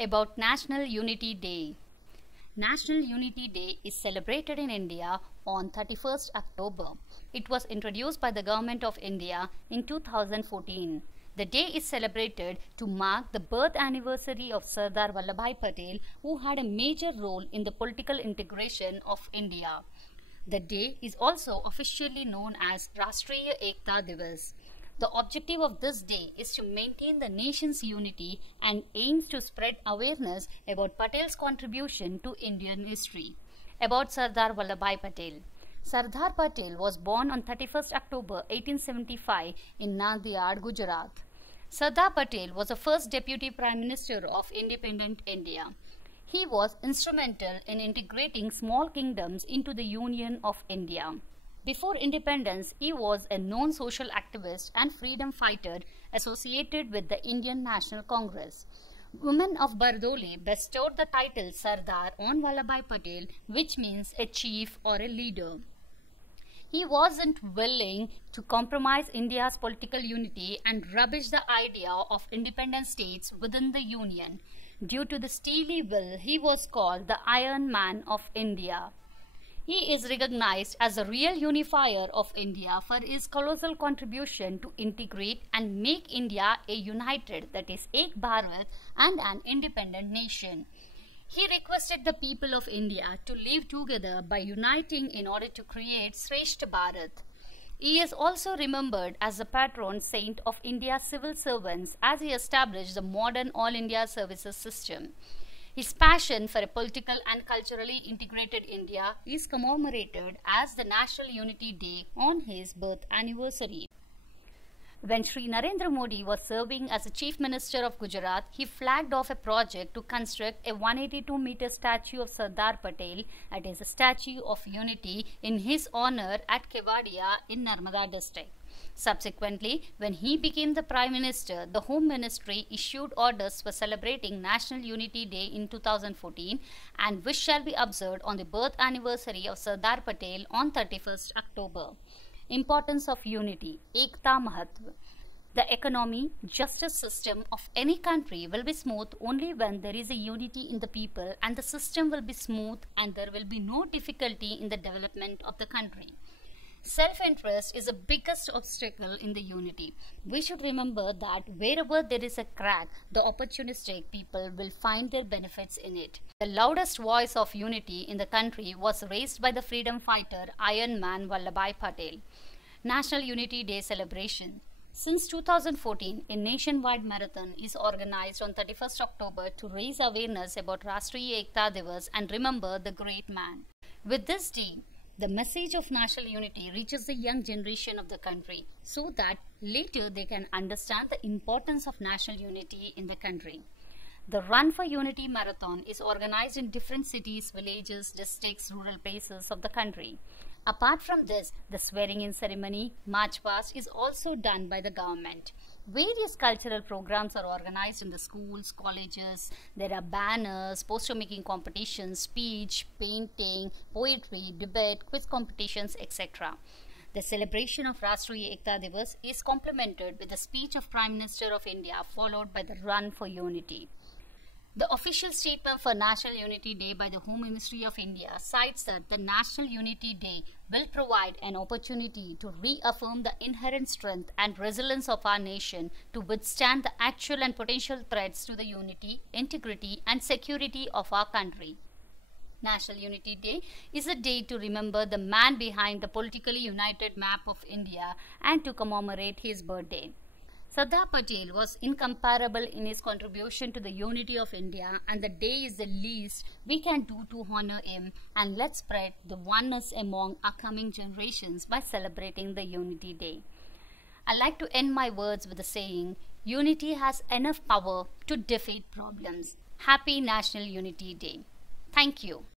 About National Unity Day. National Unity Day is celebrated in India on 31st October. It was introduced by the Government of India in 2014. The day is celebrated to mark the birth anniversary of Sardar Vallabhbhai Patel, who had a major role in the political integration of India. The day is also officially known as Rashtriya Ekta Divas. The objective of this day is to maintain the nation's unity and aims to spread awareness about Patel's contribution to Indian history. About Sardar Vallabhbhai Patel. Sardar Patel was born on 31st October 1875 in Nadiad, Gujarat. Sardar Patel was the first Deputy Prime Minister of independent India. He was instrumental in integrating small kingdoms into the Union of India. Before independence, he was a known social activist and freedom fighter associated with the Indian National Congress. Women of Bardoli bestowed the title Sardar on Vallabhbhai Patel, which means a chief or a leader. He wasn't willing to compromise India's political unity and rubbish the idea of independent states within the Union. Due to the steely will, he was called the Iron Man of India. He is recognized as a real unifier of India for his colossal contribution to integrate and make India a united, that is, Ek Bharat, and an independent nation. He requested the people of India to live together by uniting in order to create Shrestha Bharat. He is also remembered as the patron saint of India's civil servants as he established the modern All India services system. His passion for a political and culturally integrated India is commemorated as the National Unity Day on his birth anniversary. When Sri Narendra Modi was serving as the Chief Minister of Gujarat, he flagged off a project to construct a 182-meter statue of Sardar Patel, that is a Statue of Unity, in his honor at Kevadia in Narmada district. Subsequently, when he became the Prime Minister, the Home Ministry issued orders for celebrating National Unity Day in 2014, and which shall be observed on the birth anniversary of Sardar Patel on 31st October. Importance of unity, Ekta Mahatva. The economy, justice system of any country will be smooth only when there is a unity in the people, and the system will be smooth and there will be no difficulty in the development of the country. Self-interest is the biggest obstacle in the unity. We should remember that wherever there is a crack, the opportunistic people will find their benefits in it. The loudest voice of unity in the country was raised by the freedom fighter Iron Man Vallabhbhai Patel. National Unity Day celebration. Since 2014, a nationwide marathon is organized on 31st October to raise awareness about Rashtriya Ekta Divas and remember the great man. With this day, the message of national unity reaches the young generation of the country so that later they can understand the importance of national unity in the country. The Run for Unity Marathon is organized in different cities, villages, districts, rural places of the country. Apart from this, the swearing-in ceremony, march past, is also done by the government. Various cultural programs are organized in the schools, colleges. There are banners, poster-making competitions, speech, painting, poetry, debate, quiz competitions, etc. The celebration of Rashtriya Ekta Divas is complemented with the speech of Prime Minister of India, followed by the Run for Unity. The official statement for National Unity Day by the Home Ministry of India cites that the National Unity Day will provide an opportunity to reaffirm the inherent strength and resilience of our nation to withstand the actual and potential threats to the unity, integrity, and security of our country. National Unity Day is a day to remember the man behind the politically united map of India and to commemorate his birthday. Sardar Patel was incomparable in his contribution to the unity of India, and the day is the least we can do to honor him, and let's spread the oneness among our coming generations by celebrating the Unity Day. I like to end my words with the saying, unity has enough power to defeat problems. Happy National Unity Day. Thank you.